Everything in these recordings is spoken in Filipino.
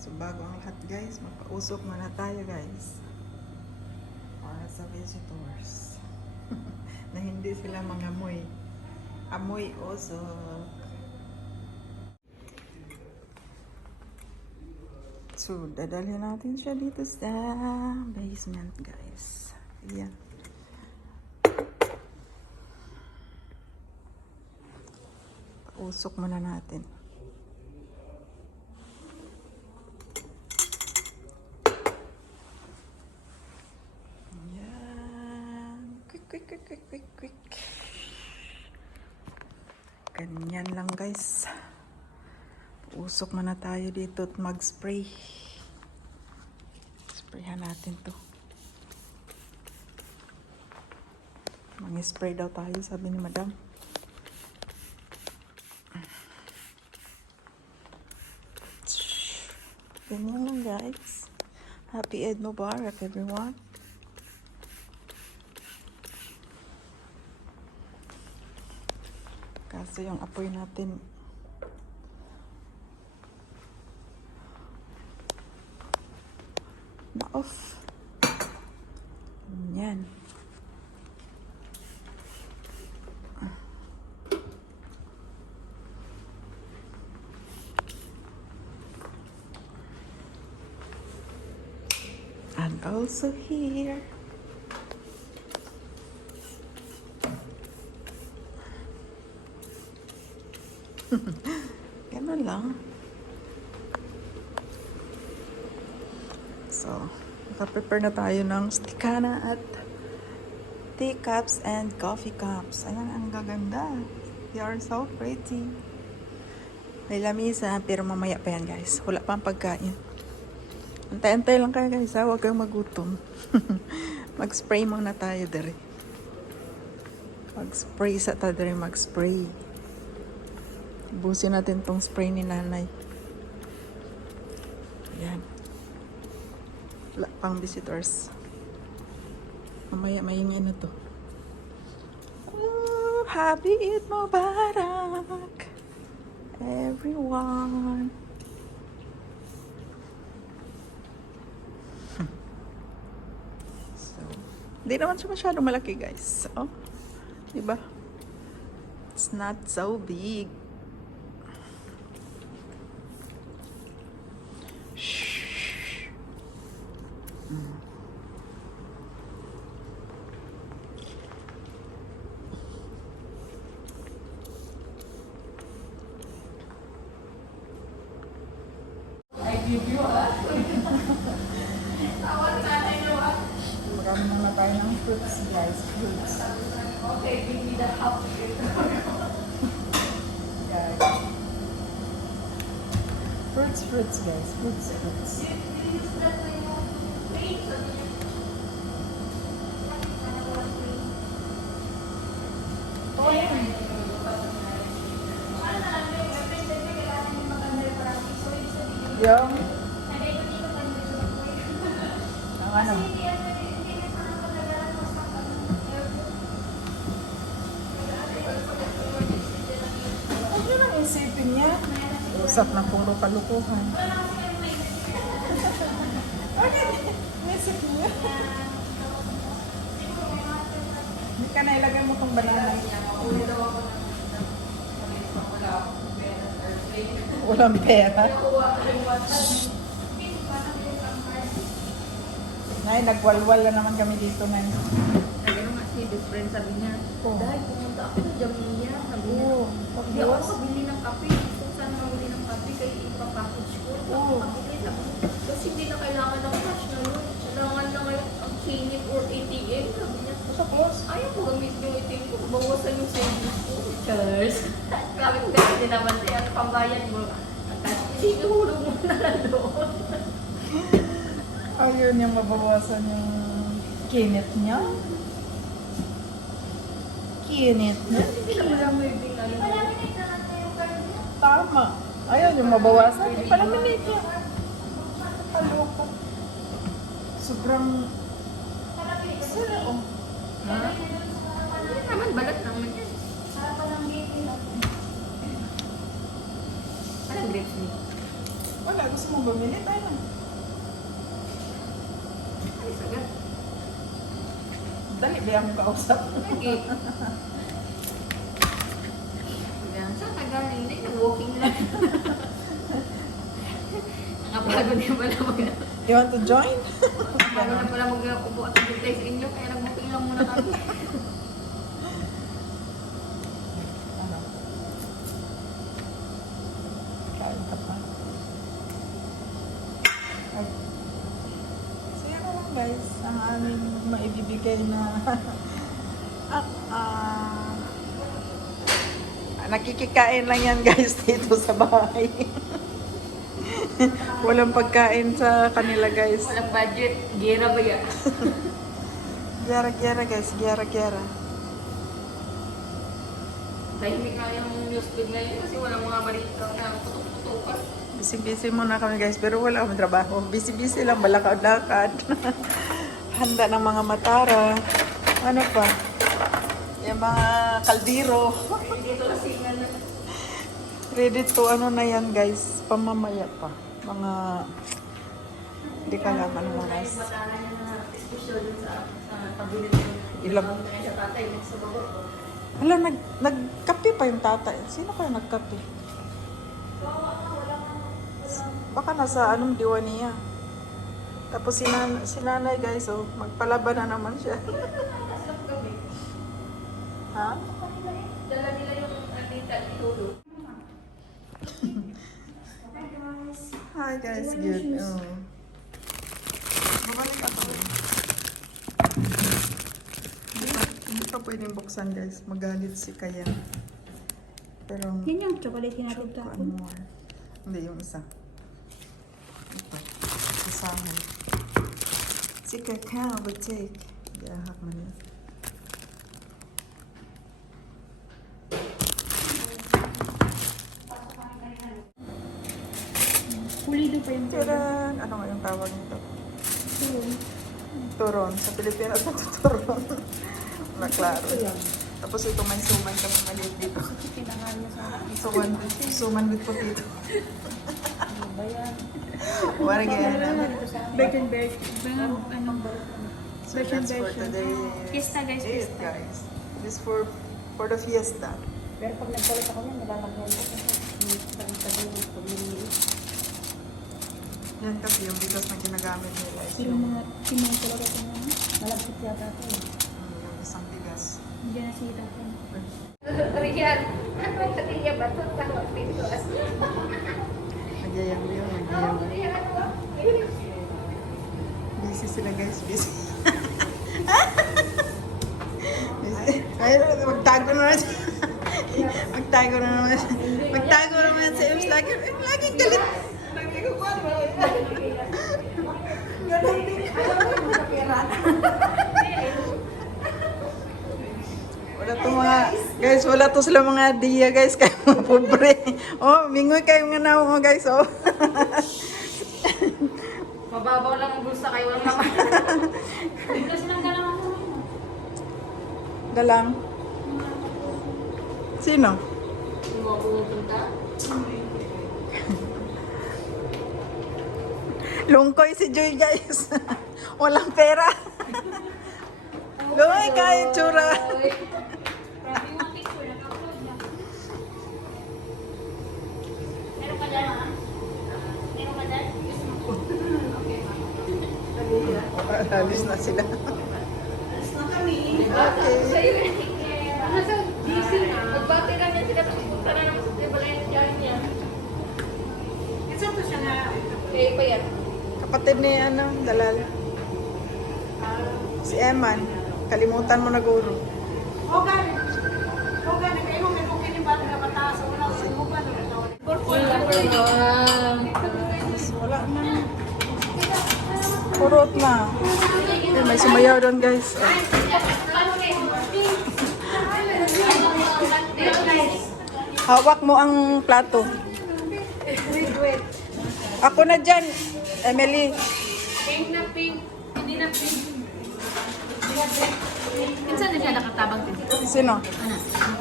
So bago ang lahat guys, magpausok muna tayo guys. Para sa visitors. Na hindi sila mangamoy. Amoy usok. So dadalhin natin siya dito sa basement guys. Ayan. Usok muna natin. Quick. Ganyan lang guys. Usok muna tayo dito at mag-spray. Sprayhan natin to. Mag-spray daw tayo, sabi ni madam. Ganyan lang guys. Happy Eid Mubarak everyone. Kaso yung apoy natin na-off. Yan. And also here. Ganun lang. So, naka-prepare na tayo ng stikana at teacups and coffee cups. Ayan, ang gaganda. They are so pretty. May lamisa, pero mamaya pa yan guys. Wala pa ang pagkain. Antay-antay lang kayo guys ha. Huwag kang magutom. Mag-spray muna tayo dere. Mag-spray sa ta dere. Mag-spray. Busin natin tong spray ni nanay. Ayan. Wala pang visitors. Mamaya maingay na to. Oh, happy Eid Mubarak everyone. So, hindi naman siya masyadong malaki guys. Oh, diba? It's not so big. Marami na tayo ng fruits guys. Fruits. Okay, give me the half. Guys. Fruits guys. Fruits. Oh, yan. Yung ang ano? Huwag nyo lang isipin niya. Usap na pong kalukuhan. Isip niya. Hindi ka na ilagay mo tong banana. Walang pera. Nay, nagwalwal na naman kami dito na. Ano nga si best friend sabi niya, Oh. dahil pumunta ako sa Jamia, sabi niya, Oo. hindi ako makabili ng kape, kung saan makabili ng kape, kaya ipapackage ko. Oo. Sabi niya, kasi hindi na kailangan ng cash na yun. Kailangan na ngayon ang clinic or ATM. Sabi niya, Tapos, ayaw ko gamit yung ATM ko, bawasan yung savings ko. Cheers! Grabe ko kasi din naman siya, pambayad mo. Sinihulog mo na lang doon. ayun yung mabawasan yung kinit niya. Kinit niya. Hindi naman lang may binalo. Tama. Ayun yung mabawasan. Di pala minute niya. Kaloko. Sobrang... Sila, oh. Ha? Hindi naman, balat naman yan. Anong grapes niya? Wala gusto mo bumili? Tayo na. Ay, sagad. Dali, biya mo kausap. Lagi. Yan, saan ka galing? Hindi, nag-walking lang. Nakapagod din pala You want to join? Bago na pala mag-upo at mag-play sa inyo, kaya nag-booking lang muna kami. Ano? Kain ka pa. Ay. So yan na lang guys, ang aming maibibigay na nakikikain lang yan guys dito sa bahay. Walang pagkain sa kanila guys. Walang budget, gira ba yan? Gyara guys, gyara. Tahimik nga yung news feed ngayon kasi walang mga balita na putok-putokan. Busy muna kami guys, pero wala akong trabaho. Busy lang, balakad-lakad. Handa ng mga matara. Ano pa? Yung mga kaldero. Dito lang signal na. Ready to ano na yan guys, pamamaya pa. Mga, hindi ka lang ano oras. Matala niya na special dun sa kabinet ko. Ilang? Sa tatay, sa baba. Hala, nagkape pa yung tatay. Sino kaya nagkape? Baka nasa anong diwa niya. Tapos si nanay guys, oh, magpalaban na naman siya. Ha? Dala nila yung andita ituro. Hi guys, good. Oh. Babalik ako. Hindi pa pwedeng buksan guys. Magalit si Kaya. Pero, Yan yung chocolate hinatid ka ano more. Hindi, yung isa. Ito. Isahan. Si Kakao would take. Yahak man yun. Pulido pa yung Tiyan! Ano nga yung tawag nito? turon. Turon. Sa Pilipinas ito turon. Na klaro. Tapos ito may suman kami maliit dito. Pinangal niya sa akin. Suman with potato. Ano ba yan? Warga naman. Virgin ano? So that's for today. Fiesta guys, This fiesta. guys. This for the fiesta. Pero pag nagpalit ako yan, nalalagyan ko kasi pag-tabi pag minili. Yan kasi yung bigas na ginagamit nila is Pero yung, mga timong talaga ito na, malagkit yata ito eh. yung isang bigas. Hindi na sita ko. Riyan, ano yung katiya ba? Ito tawag dito. Nagyayang yun. Nagyayang. Busy sila guys. Busy. Busy. Ay, magtago naman siya. Magtago naman siya. Magtago naman si Ems. Laging galit. Wala to mga, guys, wala to sila mga diya guys, kayo mga pobre. Oh, mingoy kayo nga na mo guys, oh. Mababaw lang ang bulsa kayo lang naman. Kasi nang galang ako. Dalang. Sino? Yung mga pumupunta. Lungkoy si Joy guys. Walang pera. Goy kayo, tsura. Grabe yung mga picture, nag-upload na. Meron ka dyan, ha? Meron ka dyan? Alis na sila. Diba? Sa'yo eh. Nasa DC na. Magbati lang yan sila. Pupunta na naman sa Tibalayan niya niya. Saan to siya na? Kaya pa yan. Kapatid ni ano, Dalal. Si Eman. Kalimutan mo na guro. Ogan! Ogan, nagkaino may lukin yung bata na mataas. Wala ko sa imuban. Wala pa rin. Wala na. Purot na. Eh, may sumayaw doon guys. Oh. Hawak mo ang plato. Wait. Ako na dyan, Emily. Pink na pink. Hindi na pink. Minsan na siya nakatabang din. Sino? Ano?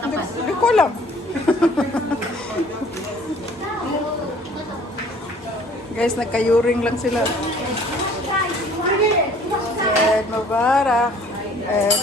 Hindi ko alam. Guys, nagkayuring lang sila. Eid Mubarak. Eid